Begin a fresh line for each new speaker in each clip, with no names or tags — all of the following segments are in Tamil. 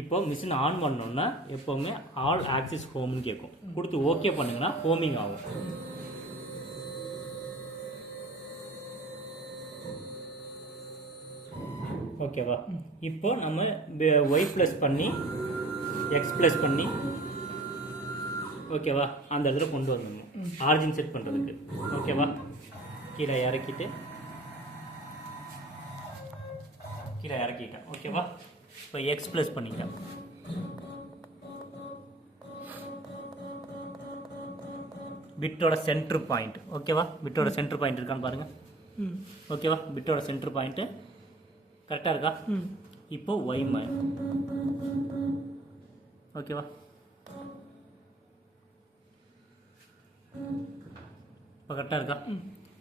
இப்போ மிஷின் ஆன் பண்ணோன்னா எப்போவுமே ஆல் ஆக்சிஸ் ஹோம்னு கேட்கும் கொடுத்து ஓகே பண்ணுங்கன்னா ஹோமிங் ஆகும். ஓகேவா இப்போ நம்ம ஒய் ப்ளஸ் பண்ணி எக்ஸ் ப்ளஸ் பண்ணி ஓகேவா அந்த இடத்துல கொண்டு வந்துடணும் ஆர்ஜின் செட் பண்ணுறதுக்கு ஓகேவா கீழே இறக்கிட்டு கீழே இறக்கிட்டேன். ஓகேவா இப்போ எக்ஸ் ப்ளஸ் பண்ணிட்டேன் பிட்டோட சென்டர் பாயிண்ட் ஓகேவா பிட்டோட சென்டர் பாயிண்ட் இருக்கான்னு பாருங்க.
ம்.
ஓகேவா பிட்டோட சென்டர் பாயிண்ட்டு கரெக்டாக இருக்கா?
ம்.
இப்போ ஒய் ம? ஓகேவா இப்போ கரெக்டாக இருக்கா?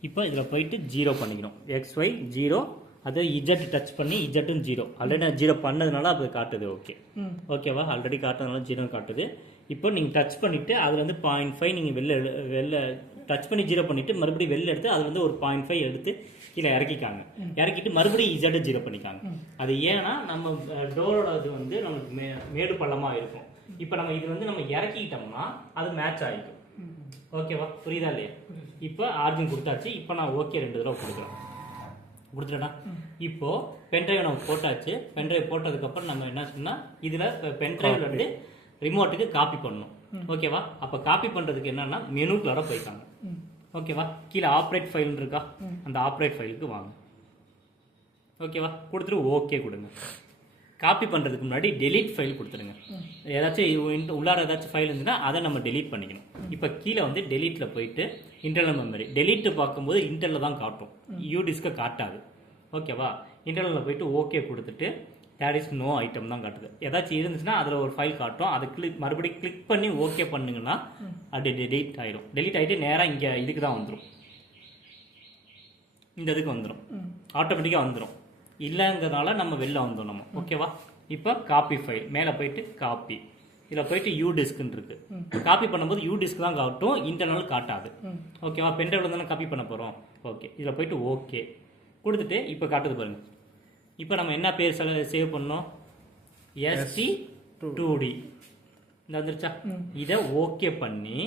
இப்போ இதில் போயிட்டு ஜீரோ பண்ணிக்கணும். எக்ஸ் ஒய் ஜீரோ அது இஜெட் டச் பண்ணி இஜெட்டும் ஜீரோ ஆல்ரெடி நான் ஜீரோ பண்ணதுனால அது காட்டுது ஓகே ஓகேவா ஆல்ரெடி காட்டுறதுனால ஜீரோ காட்டுது. இப்போ நீங்கள் டச் பண்ணிவிட்டு அதில் வந்து பாயிண்ட் ஃபைவ் நீங்கள் வெளில வெளில டச் பண்ணி ஜீரோ பண்ணிவிட்டு மறுபடியும் வெளில எடுத்து அது வந்து ஒரு பாயிண்ட் ஃபைவ் எடுத்து கீழே இறக்கிக்காங்க. இறக்கிட்டு மறுபடியும் இஜெட்டை ஜீரோ பண்ணிக்காங்க. அது ஏன்னா நம்ம டோரோட இது வந்து நமக்கு மே மேடு பள்ளமாக இருக்கும். இப்போ நம்ம இது வந்து நம்ம இறக்கிக்கிட்டோம்னா அது மேட்ச் ஆகிக்கும் ஓகேவா புரியுதா இல்லையா? இப்போ ஆர்ஜின் கொடுத்தாச்சு. இப்போ நான் ஓகே ரெண்டு தடவை கொடுக்குறேன். கொடுத்துட்டா இப்போ பென்ட்ரைவ் நம்ம போட்டாச்சு. பென்ட்ரைவ் போட்டதுக்கப்புறம் நம்ம என்ன சொன்னா இதில் பென்ட்ரைவ்ல இருந்து ரிமோட்டுக்கு காப்பி பண்ணணும். ஓகேவா? அப்போ காப்பி பண்ணுறதுக்கு என்னன்னா மெனுக்குள்ளார போய்க்காங்க ஓகேவா? கீழே ஆப்ரேட் ஃபைல் இருக்கா? அந்த ஆப்ரேட் ஃபைலுக்கு வாங்க. ஓகேவா? கொடுத்துட்டு ஓகே கொடுங்க. காப்பி பண்ணுறதுக்கு முன்னாடி delete ஃபைல் கொடுத்துருங்க. ஏதாச்சும் உள்ளார ஏதாச்சும் ஃபைல் இருந்துச்சுன்னா அதை நம்ம delete பண்ணிக்கணும். இப்போ கீழே வந்து டெலீட்டில் போயிட்டு இன்டர்னல் மெமரி delete பார்க்கும்போது இன்டர்னல் தான் காட்டும். யூ டிஸ்கை காட்டாது. ஓகேவா இன்டர்னலில் போயிட்டு ஓகே கொடுத்துட்டு தேட் இஸ் நோ ஐட்டம் தான் காட்டுது. ஏதாச்சும் இருந்துச்சுன்னா அதில் ஒரு ஃபைல் காட்டும். அதை கிளிக் மறுபடியும் கிளிக் பண்ணி ஓகே பண்ணுங்கன்னா அது delete ஆயிடும் delete ஆகிட்டு நேராக இங்கே இதுக்கு தான் வந்துடும் இந்த இதுக்கு வந்துடும் ஆட்டோமேட்டிக்காக வந்துடும் இல்லைங்கிறதுனால நம்ம வெளில வந்தோம் நம்ம. ஓகேவா? இப்போ காப்பி ஃபைல் மேலே போயிட்டு காப்பி இதில் போயிட்டு யூ டிஸ்க்னு இருக்கு. காப்பி பண்ணும்போது யூ டிஸ்க் தான் காட்டும். இன்டர்னல் காட்டாது ஓகேவா? பென்ட்ரைவில் தானே காப்பி பண்ண போகிறோம் ஓகே. இதில் போயிட்டு ஓகே கொடுத்துட்டு இப்போ காட்டுது பாருங்க. இப்போ நம்ம என்ன பேர் சேவ் பண்ணோம்? எஸ்டி டூ டி இந்த வந்துருச்சா? இதை ஓகே பண்ணி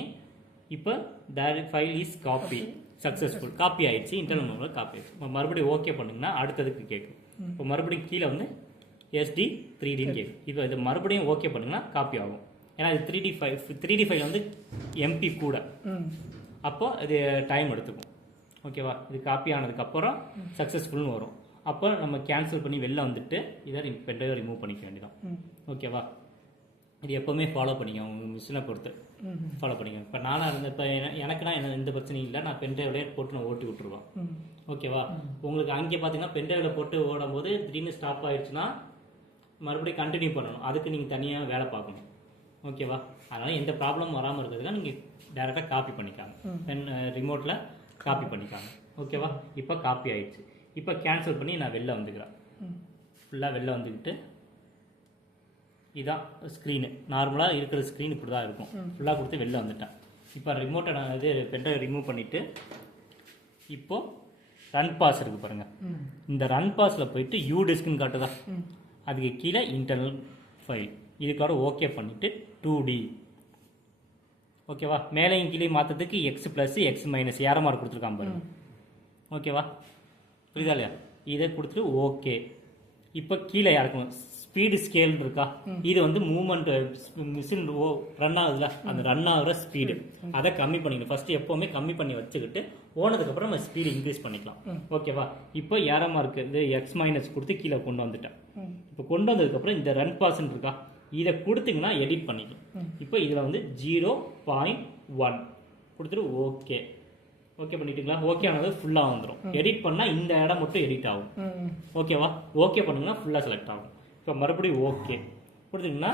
இப்போ that file is copy successful copy ஆயிடுச்சு. இன்டர்னல் காப்பி ஆயிடுச்சு. மறுபடியும் ஓகே பண்ணுங்கன்னா அடுத்ததுக்கு கேட்கும். இப்போ மறுபடியும் கீழே வந்து எஸ்டி த்ரீ டின்னு கேட்கும் இப்போ இது மறுபடியும் ஓகே பண்ணுங்கன்னா காப்பி ஆகும். ஏன்னா இது three D file three D file வந்து எம்பி கூட. அப்போ இது டைம் எடுத்துக்கும். ஓகேவா இது காப்பி ஆனதுக்கப்புறம் சக்ஸஸ்ஃபுல்னு வரும். அப்போ நம்ம கேன்சல் பண்ணி வெளில வந்துட்டு இதை பென்ட்ரைவை ரிமூவ் பண்ணிக்க வேண்டியதான் ஓகேவா இது எப்போவுமே ஃபாலோ பண்ணிக்க உங்கள் மிஷினை பொறுத்து ஃபாலோ பண்ணிக்க இப்போ நானாக இருந்த இப்போ எனக்குனா என்ன எந்த பிரச்சனையும் இல்லை. நான் பென்ட்ரைவ்லேயே போட்டு நான் ஓட்டி விட்ருவேன்
ம்.
ஓகேவா உங்களுக்கு அங்கே பார்த்தீங்கன்னா பென்ட்ரைவில் போட்டு ஓடும்போது திடீர்னு ஸ்டாப் ஆயிடுச்சுன்னா மறுபடியும் கண்டினியூ பண்ணணும். அதுக்கு நீங்கள் தனியாக வேலை பார்க்கணும். ஓகேவா அதனால் எந்த ப்ராப்ளம் வராமல் இருக்கிறதுக்கு நீங்கள் டேரெக்டாக காப்பி பண்ணிக்காங்க. பென் ரிமோட்டில் காப்பி பண்ணிக்காங்க. ஓகேவா இப்போ காப்பி ஆயிடுச்சு. இப்போ கேன்சல் பண்ணி நான் வெளில வந்துக்கிறேன். ஃபுல்லாக வெளில வந்துக்கிட்டு இதான் ஸ்க்ரீனு நார்மலாக இருக்கிற ஸ்க்ரீன் இப்படி தான் இருக்கும் ஃபுல்லாக கொடுத்து வெளில வந்துட்டேன். இப்போ ரிமோட்டை நான் இது பென்ட்ரைவ் ரிமூவ் பண்ணிவிட்டு இப்போது ரன் பாஸ் இருக்குது பாருங்கள் இந்த ரன் பாஸில் போயிட்டு யூ டிஸ்க்னு காட்டுதா?
ம்.
அதுக்கு கீழே இன்டர்னல் ஃபைல் இதுக்காக ஓகே பண்ணிவிட்டு டூ டி ஓகேவா மேலேயும் கீழே மாற்றதுக்கு எக்ஸ் ப்ளஸ் எக்ஸ் மைனஸ் ஏற மார்க் கொடுத்துருக்கான் பாருங்க. ஓகேவா புரியுதா இல்லையா? இதை கொடுத்துட்டு ஓகே இப்போ கீழே இறக்கணும் ஸ்பீடு ஸ்கேல் இருக்கா? இது வந்து மூமெண்ட் மிஷின் ஓ ரன் ஆகுதுல அந்த ரன் ஆகுற ஸ்பீடு அதை கம்மி பண்ணிக்கணும். ஃபர்ஸ்ட் எப்போவுமே கம்மி பண்ணி வச்சுக்கிட்டு ஓனதுக்கப்புறம் நம்ம ஸ்பீடு இன்க்ரீஸ் பண்ணிக்கலாம். ஓகேவா இப்போ ஏற மார்க் இது எக்ஸ் மைனஸ் கொடுத்து கீழே கொண்டு வந்துட்டேன். இப்போ கொண்டு வந்ததுக்கப்புறம் இந்த ரன் பாஸ்ன்னு இருக்கா? இதை கொடுத்தீங்கன்னா எடிட் பண்ணிக்கலாம். இப்போ இதில் வந்து ஜீரோ பாயிண்ட் ஒன் கொடுத்துட்டு ஓகே ஓகே பண்ணிட்டீங்களா? ஓகே ஆனது ஃபுல்லாக வந்துடும் எடிட் பண்ணால் இந்த இடம் மட்டும் எடிட் ஆகும். ஓகேவா ஓகே பண்ணுங்கன்னா ஃபுல்லாக செலக்ட் ஆகும். இப்போ மறுபடியும் ஓகே. கொடுத்தீங்கன்னா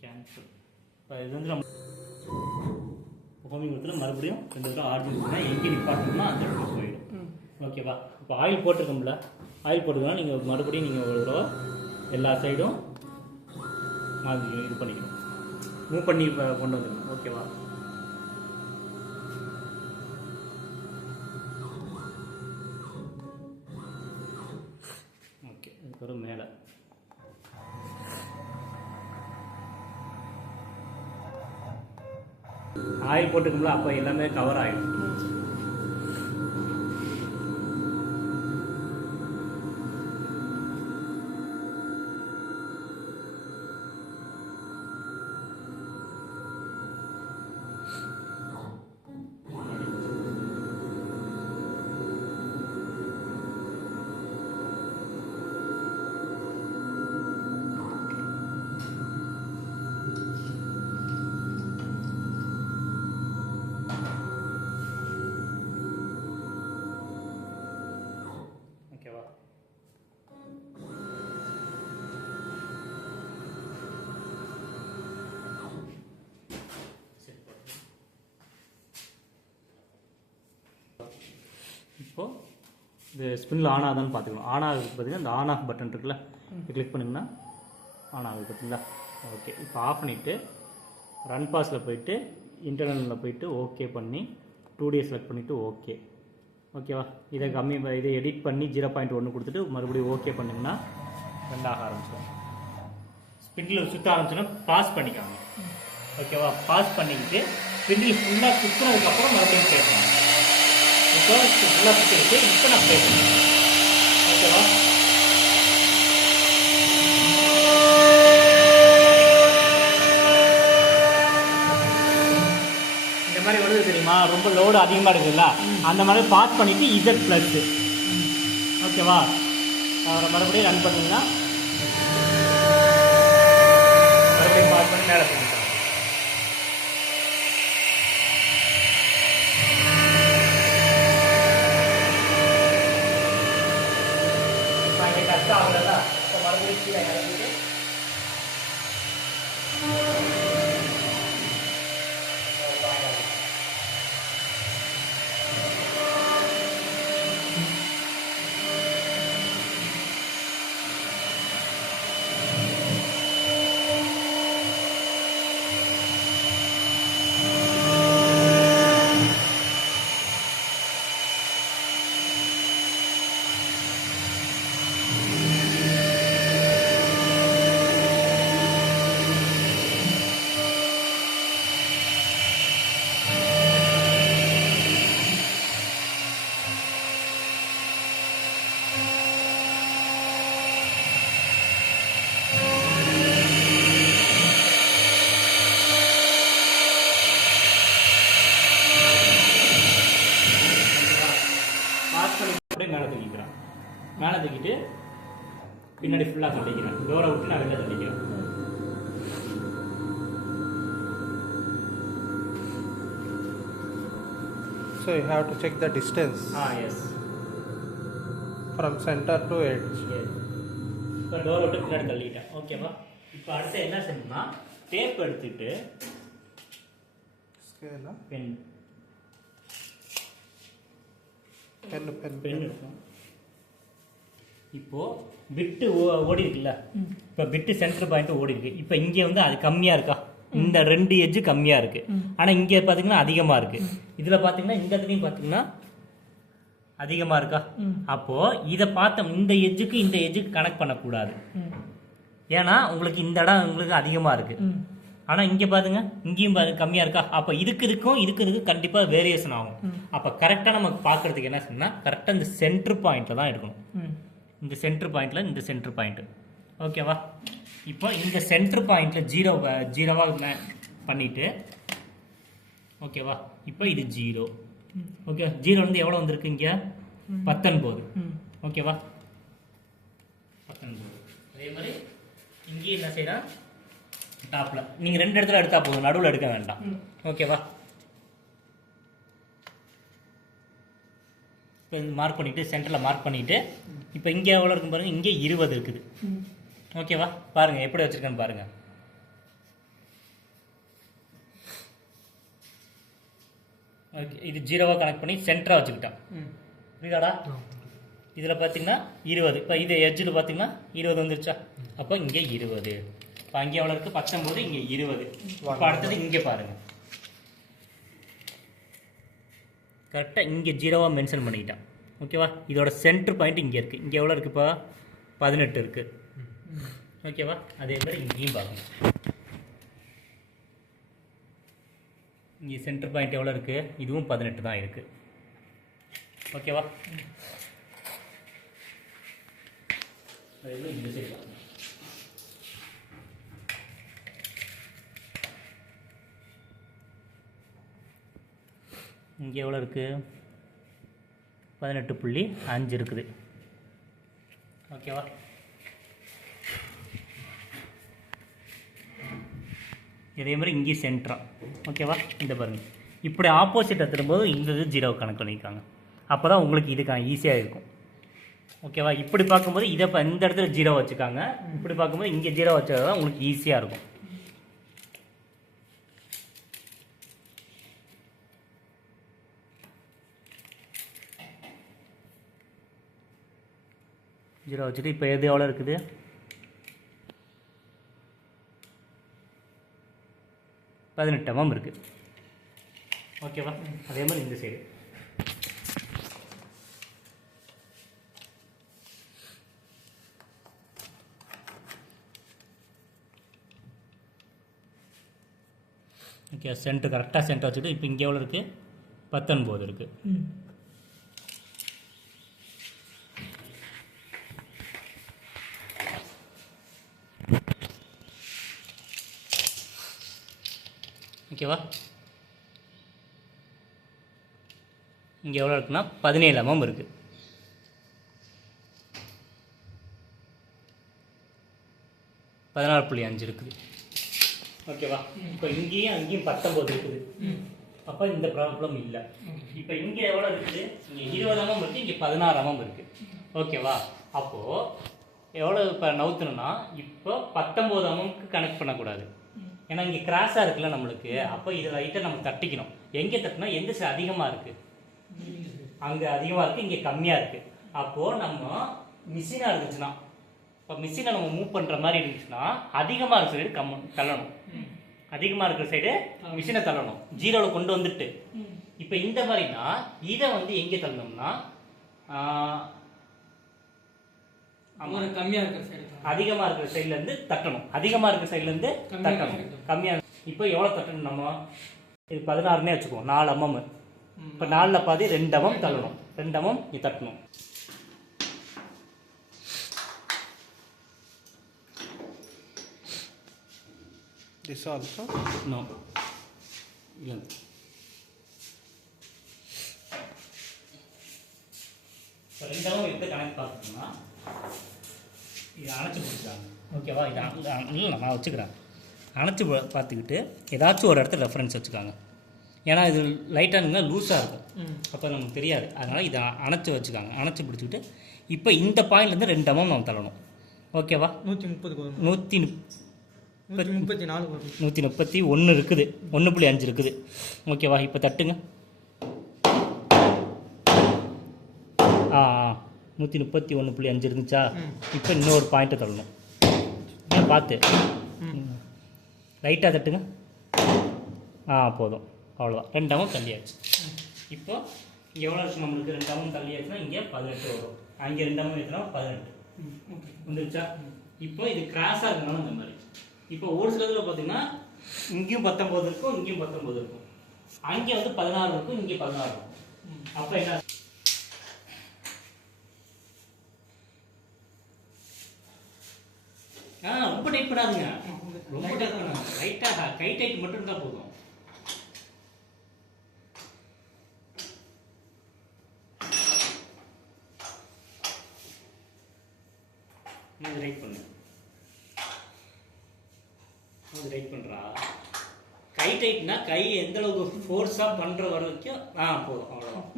கேன்சல் இப்போ இது வந்து நம்ம ஹோமிங் கொடுத்துல மறுபடியும் ரெண்டு தடவை ஆர்ஜின் எங்கே நிப்பாட்டணும்னா அந்த இடத்துல போயிடும். ஓகேவா இப்போ ஆயில் போட்டிருக்கோம்ல ஆயில் போட்டுக்கலாம் நீங்கள் மறுபடியும் நீங்கள் ஒரு தடவை எல்லா சைடும் மாதிரி இது பண்ணிக்கணும். மூவ் பண்ணி கொண்டு வந்துடணும் ஓகேவா அதுக்கப்புறம் மேலே. ஆயில் போட்டுக்கோங்களா அப்போ எல்லாமே கவர் ஆகிடும் இது ஸ்பின்னில் ஆன் ஆகுதான்னு பார்த்துக்கணும். ஆன் ஆகுது பார்த்தீங்கன்னா இந்த ஆன் ஆஃப் பட்டன் இருக்குல்ல? இது கிளிக் பண்ணிங்கன்னா ஆன் ஆகுது பார்த்தீங்களா? ஓகே இப்போ ஆஃப் பண்ணிவிட்டு ரன் பாஸில் போயிட்டு இன்டர்னலில் போயிட்டு ஓகே பண்ணி டூ டே செலக்ட் பண்ணிவிட்டு ஓகே ஓகேவா இதை கம்மி இதை எடிட் பண்ணி ஜீரோ பாயிண்ட் ஒன்று கொடுத்துட்டு மறுபடியும் ஓகே பண்ணிங்கன்னா ரெண்டாக ஆரம்பிச்சிடும். ஸ்பிண்டில் சுற்ற ஆரம்பிச்சோன்னா பாஸ் பண்ணிக்காங்க. ஓகேவா பாஸ் பண்ணிக்கிட்டு ஸ்பிண்டில் ஃபுல்லாக சுற்றுனதுக்கப்புறம் மறுபடியும் பேசணும் இப்போ ஃபுல்லாக பிடிச்சிருக்கு இப்போ நான் பேசுகிறேன் ஓகேவா இந்த மாதிரி வருது தெரியுமா? ரொம்ப லோடு அதிகமாக இருக்குதுல்ல? அந்த மாதிரி பாஸ் பண்ணிவிட்டு இசட் ப்ளஸ்ஸு ஓகேவா அவரை மறுபடியும் ரன் பண்ணிங்கன்னா மறுபடியும் பாஸ் பண்ணி மேலே பண்ணிக்கலாம் இப்போ இங்கே கஷ்டம் ஆகல இப்போ மறுபடியும் கீழே இறங்கிட்டு பாஸ் பண்ணி அப்படியே மேலே தூக்கிக்கிறேன் மேலே தூக்கிட்டு பின்னாடி ஃபுல்லாக தள்ளிக்கிறேன் டோரை விட்டு நான் வெளில தள்ளிக்கிறேன்
So you have to check the distance.
Ah as
from center to edge.
இப்போ டோரை விட்டு பின்னாடி தள்ளிட்டேன். ஓகேவா இப்போ அடுத்து என்ன செய்யணும்னா டேப் எடுத்துட்டு? பென்
pen, pen,
பென் இருக்கும் இப்போ பிட்டு ஓ- ஓடி இருக்குல்ல இப்போ பிட்டு சென்டர் பாயிண்ட் ஓடி இருக்கு இப்போ இங்கே வந்து அது கம்மியா இருக்கா? இந்த ரெண்டு எட்ஜ் கம்மியா இருக்கு. ஆனா இங்க பாத்தீங்கன்னா அதிகமா இருக்கு. இதுல பாத்தீங்கன்னா இந்த இடத்துலயும் பாத்தீங்கன்னா அதிகமா இருக்கா? அப்போ இதை பார்த்தோம் இந்த எஜ்ஜுக்கு இந்த எஜ்ஜுக்கு கனெக்ட் பண்ணக்கூடாது. ஏன்னா உங்களுக்கு இந்த இடம் உங்களுக்கு அதிகமா இருக்கு. ஆனா இங்க பாருங்க இங்கேயும் பாரு கம்மியா இருக்கா? அப்ப இதுக்கு இதுக்கும் இதுக்கு இதுக்கு கண்டிப்பா வேரியேஷன் ஆகும். அப்ப கரெக்டா நமக்கு பார்க்குறதுக்கு என்ன சொன்னா கரெக்டா இந்த சென்டர் பாயிண்ட்ல தான் எடுக்கணும் இந்த சென்டர் பாயிண்ட்ல இந்த சென்டர் பாயிண்ட் ஓகேவா இப்போ இந்த சென்டர் பாயிண்ட்ல ஜீரோ ஜீரோவா பண்ணிட்டு ஓகேவா இப்போ இது ஜீரோ ஓகே ஜீரோ வந்து எவ்வளோ வந்திருக்கு இங்கே? பத்தொன்பது. ஓகேவா பத்தொன்பது. அதே மாதிரி இங்கேயும் என்ன செய்யலாம் டாப்பில் நீங்கள் ரெண்டு இடத்துல எடுத்தா போதும். நடுவில் எடுக்க வேண்டாம். ஓகேவா இப்போ மார்க் பண்ணிவிட்டு சென்டரில் மார்க் பண்ணிவிட்டு இப்போ இங்கே எவ்வளோ இருக்கும் பாருங்கள் இங்கே இருபது இருக்குது. ஓகேவா பாருங்கள் எப்படி வச்சுருக்கேன்னு பாருங்கள் ஓகே இது ஜீரோவாக கனெக்ட் பண்ணி சென்டராக வச்சுக்கிட்டேன் புரியுதாடா? இதில் பார்த்தீங்கன்னா இருபது. இப்போ இது எட்ஜில் பார்த்தீங்கன்னா இருபது வந்துருச்சா? அப்போ இங்கே இருபது. இப்போ அங்கே எவ்வளோ இருக்குது பத்தொம்போது இங்கே இருபது. இப்போ அடுத்தது இங்கே பாருங்கள் கரெக்டாக இங்கே ஜீரோவாக மென்ஷன் பண்ணிக்கிட்டேன் ஓகேவா இதோட சென்டர் பாயிண்ட் இங்கே இருக்குது இங்கே எவ்வளோ இருக்குப்பா? பதினெட்டு இருக்குது ஓகேவா அதே மாதிரி இங்கேயும் பார்க்கணும் இங்கே சென்டர் பாயிண்ட் எவ்வளோ இருக்குது இதுவும் பதினெட்டு தான் இருக்குது ஓகேவா அதே மாதிரி இந்த சைடு இங்கே எவ்வளோ இருக்குது பதினெட்டு புள்ளி அஞ்சு இருக்குது. ஓகேவா இதே மாதிரி இங்கேயும் சென்ட்ரா ஓகேவா இந்த பாருங்க. இப்படி ஆப்போசிட் திரும்போது இந்த இது ஜீரோ கணக்கு பண்ணியிருக்காங்க. அப்போ தான் உங்களுக்கு இதுக்கான ஈஸியாக இருக்கும். ஓகேவா இப்படி பார்க்கும்போது இதை இப்போ இந்த இடத்துல ஜீரோ வச்சுக்காங்க. இப்படி பார்க்கும்போது இங்கே ஜீரோ வச்சது தான் உங்களுக்கு ஈஸியாக இருக்கும். ஜீரோ வச்சுட்டு இப்போ எது எவ்வளோ இருக்குது? பதினெட்டு எம்எம் இருக்குது ஓகேவா அதே மாதிரி இந்த சைடு ஓகே சென்ட்ரு கரெக்டாக சென்டர் வச்சுட்டு இப்போ இங்கே எவ்வளோ இருக்குது பத்தொன்பது இருக்குது ஓகேவா? இங்கே எவ்வளோ இருக்குன்னா பதினேழு எம்எம் இருக்குது பதினாறு புள்ளி அஞ்சு இருக்குது. ஓகேவா? இப்போ இங்கேயும் அங்கேயும் பத்தொம்போது இருக்குது. அப்போ இந்த ப்ராப்ளம் இல்லை. இப்போ இங்கே எவ்வளோ இருக்குது? இங்கே இருபது எம்எம் இருக்குது இங்கே பதினாறு எம்எம் இருக்குது ஓகேவா? அப்போது எவ்வளோ இப்போ நவுத்தணும்னா இப்போ பத்தொம்போது எம்எம்க்கு கனெக்ட் பண்ணக்கூடாது. ஏன்னா இங்கே கிராஸாக இருக்குல்ல நம்மளுக்கு. அப்போ இதை லைட்டாக நம்ம தட்டிக்கணும். எங்கே தட்டினா எந்த சைடு அதிகமாக இருக்குது அங்கே அதிகமாக இருக்குது இங்கே கம்மியாக இருக்குது அப்போது நம்ம மிஷினாக இருந்துச்சுன்னா இப்போ மிஷினை நம்ம மூவ் பண்ணுற மாதிரி இருந்துச்சுன்னா அதிகமாக இருக்கிற சைடு கம் தள்ளணும். அதிகமாக இருக்கிற சைடு மிஷினை தள்ளணும். ஜீரோவில் கொண்டு வந்துட்டு. இப்போ இந்த மாதிரினா இதை வந்து எங்கே தள்ளணும்னா.
ஒரு கம்மியா இருக்கிற சைடு
அதிகமா இருக்கிற சைடுல இருந்து தட்டணும். அதிகமா இருக்கிற சைடுல இருந்து
கம்மியா
தட்டணும்.
இருக்கட்டும்.
கம்மியா இப்போ எவ்வளவு தட்டணும் நம்ம? இது பதினாறுனே வச்சுக்குவோம். நாலு அம்மம். இப்போ நாலில் பாதி ரெண்டு அம்மம் தள்ளணும். ரெண்டு அம்மம் நீ தட்டணும்.
This also.
நோ இல்லை. இப்போ ரெண்டு அம்மம் எடுத்து கணக்கு பார்த்தோம்னா இதை அணைச்சி பிடிச்சாங்க ஓகேவா இது இல்லை நான் வச்சுக்கிறேன். அணைச்சி பார்த்துக்கிட்டு ஏதாச்சும் ஒரு இடத்துல ரெஃபரன்ஸ் வச்சுக்காங்க. ஏன்னா இது லைட்டானுங்க லூஸாக இருக்கும். அப்போ நமக்கு தெரியாது. அதனால் இதை அணைச்சி வச்சுக்காங்க. அணைச்சி பிடிச்சிக்கிட்டு இப்போ இந்த பாயிண்ட்லேருந்து ரெண்டு அமௌண்ட் நம்ம தள்ளணும். ஓகேவா
நூற்றி முப்பது
நூற்றி
முப்பத்தி நாலு
நூற்றி முப்பத்தி ஒன்று இருக்குது. ஒன்று புள்ளி அஞ்சு இருக்குது. ஓகேவா இப்போ தட்டுங்க ஆ ஆ நூற்றி முப்பத்தி ஒன்று புள்ளி அஞ்சு இருந்துச்சா. இப்போ இன்னொரு பாயிண்ட்டை தள்ளணும். ஆ, பார்த்து லைட்டாக தட்டுங்க. ஆ போதும். அவ்வளோதான் ரெண்டு அமௌண்ட் தள்ளியாச்சு. இப்போ இங்கே எவ்வளோ இருக்கு நம்மளுக்கு ரெண்டு அமௌண்ட் தள்ளியாச்சுன்னா இங்கே பதினெட்டு வரும். அங்கே ரெண்டு அமௌண்ட் ஏற்றினா பதினெட்டு. வந்துருச்சா? இப்போ இது கிராஸாக இருக்கனால இந்த மாதிரி. இப்போ ஒரு சில இதில் பார்த்தீங்கன்னா இங்கேயும் பத்தொம்போது இருக்கும் இங்கேயும் பத்தொம்போது இருக்கும். அங்கே வந்து பதினாறு இருக்கும் இங்கே பதினாறு இருக்கும். அப்போ என்ன? ஆ ரொம்ப டைட் பண்ணாதுங்க. ரொம்ப டைட் பண்ணாது லைட்டாக கை டைட் மட்டும் இருந்தால் போதும். இது ரைட் பண்ணு. அது ரைட் பண்ணுறா கை டைட்னா கை எந்த அளவுக்கு ஃபோர்ஸாக பண்ணுற வரைக்கும் ஆ போதும் அவ்வளோதான்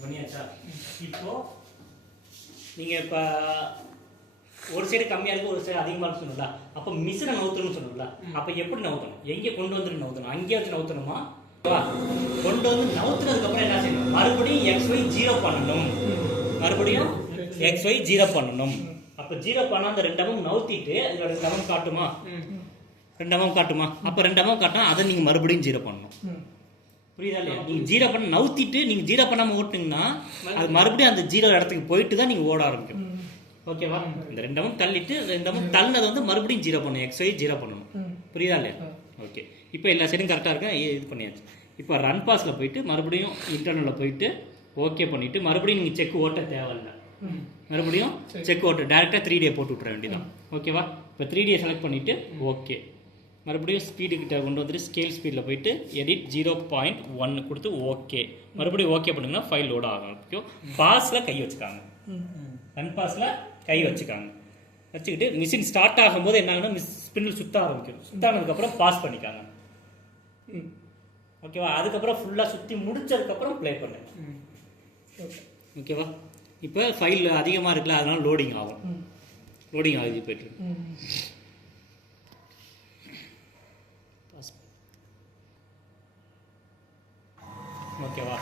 பண்ணியாச்சா? இப்போ நீங்கள் இப்போ ஒரு சைடு கம்மியாக இருக்கு ஒரு சைடு அதிகமாக இருக்கு சொன்னல அப்போ மிஷினை நவுத்தணும்னு சொன்னல அப்போ எப்படி நவுத்தணும்? எங்கே கொண்டு வந்து நவுத்தணும்? அங்கேயே வச்சு நவுத்தணுமா. கொண்டு வந்து நவுத்துனதுக்கு அப்புறம் என்ன செய்யணும்? மறுபடியும் எக்ஸ் ஒய் ஜீரோ பண்ணணும். மறுபடியும் எக்ஸ் ஒய் ஜீரோ பண்ணணும். அப்போ ஜீரோ பண்ணா அந்த ரெண்டு அமௌண்ட் நவுத்திட்டு அதில் ரெண்டு அமௌண்ட் காட்டுமா? ரெண்டு அமௌண்ட் காட்டுமா? அப்போ ரெண்டு அமௌண்ட் காட்டினா அதை நீங்கள் மறுபடியும் ஜீரோ பண்ணணும். புரியுதா இல்லையா? நீங்க ஜீரோ பண்ண நவுத்திட்டு நீங்க ஜீரோ பண்ணாம ஓட்டுனீங்கன்னா அது மறுபடியும் அந்த ஜீரோ இடத்துக்கு போயிட்டு தான் நீங்க ஓட ஆரம்பிக்கும் ஓகேவா? இந்த ரெண்டு அமௌண்ட் தள்ளிட்டு ரெண்டு அமௌண்ட் தள்ளினதை வந்து மறுபடியும் ஜீரோ பண்ணணும். எக்ஸ்ஐ ஜீரோ பண்ணணும். புரியுதா இல்லையா? ஓகே. இப்போ எல்லா சைடும் கரெக்டாக இருக்கா? இது பண்ணியாச்சு. இப்போ ரன் பாஸில் போயிட்டு மறுபடியும் இன்டர்னலில் போயிட்டு ஓகே பண்ணிவிட்டு மறுபடியும் நீங்கள் செக் ஓட்ட தேவையில்ல. மறுபடியும் செக் ஓட்ட டேரெக்டாக த்ரீ டே போட்டு விட்ற வேண்டியதான் ஓகேவா? இப்போ த்ரீ டே செலக்ட் பண்ணிவிட்டு ஓகே மறுபடியும் ஸ்பீடு கிட்ட கொண்டு வந்துட்டு ஸ்கேல் ஸ்பீடில் போயிட்டு எடிட் ஜீரோ பாயிண்ட் ஒன்று கொடுத்து ஓகே மறுபடியும் ஓகே பண்ணுங்கன்னா ஃபைல் லோட் ஆகும் பாஸில் கை வச்சுக்காங்க. ரன் பாஸில் கை வச்சுக்காங்க. வச்சுக்கிட்டு மிஷின் ஸ்டார்ட் ஆகும்போது என்ன ஆகுனா மிஸ் ஸ்பின்னில் சுத்த ஆரம்பிக்கும். சுத்தானதுக்கப்புறம் பாஸ் பண்ணிக்காங்க. ஓகேவா அதுக்கப்புறம் ஃபுல்லாக சுற்றி முடிச்சதுக்கப்புறம் ப்ளே பண்ணு. ஓகேவா இப்போ ஃபைல் அதிகமாக இருக்குல்ல அதனால லோடிங் ஆகும். லோடிங் ஆகுது போயிட்டு இருக்கு. Pause. ஓகேவா?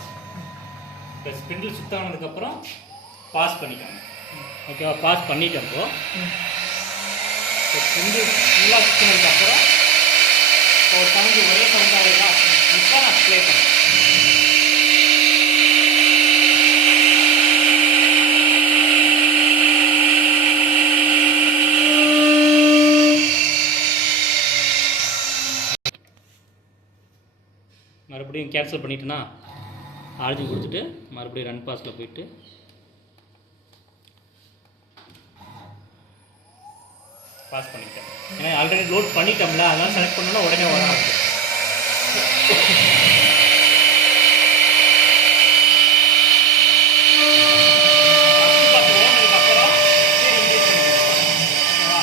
இப்போ ஸ்பிண்டில் சுத்தானதுக்கப்புறம் பாஸ் பண்ணிக்காங்க. ஓகேவா? பாஸ் பண்ணிட்டோம் இப்போ. ஸ்பிண்டில் ஃபுல்லாக சுற்றினதுக்கப்புறம் ஒரு சவுண்டு ஒரே சவுண்டாக இருக்கா? இப்போ நான் ப்ளே பண்ணேன் மறுபடியும் கேன்சல் பண்ணிட்டேன்னா ஆர்ஜி கொடுத்துட்டு மறுபடியும் ரன் பாஸில் போயிட்டு. பாஸ் பண்ணிட்டேன். ஏன்னா ஆல்ரெடி லோட் பண்ணிட்டோம்ல அதெல்லாம் செலக்ட் பண்ணோன்னா உடனே வராது ஆரம்பிக்கும் First pass ஓடுனதுக்கப்புறம் speed increase பண்ணிக்கோங்க. ஓகேவா?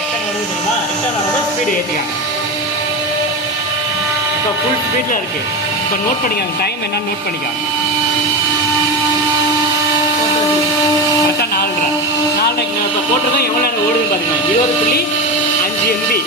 ரிட்டர்ன் வருது தெரியுமா ரிட்டர்ன் வரோட ஸ்பீடு ஏற்றிக்காங்க இப்போ ஃபுல் ஸ்பீடில் இருக்குது இப்போ நோட் பண்ணிக்காங்க. டைம் என்னன்னு நோட் பண்ணிக்காங்க. கரெக்டாக நாலரை நாலரைக்கு இப்போ போட்டிருக்கோம். எவ்வளோ நேரம் ஓடுதுன்னு பார்த்தீங்கன்னா இருபது புள்ளி அஞ்சு எம்பி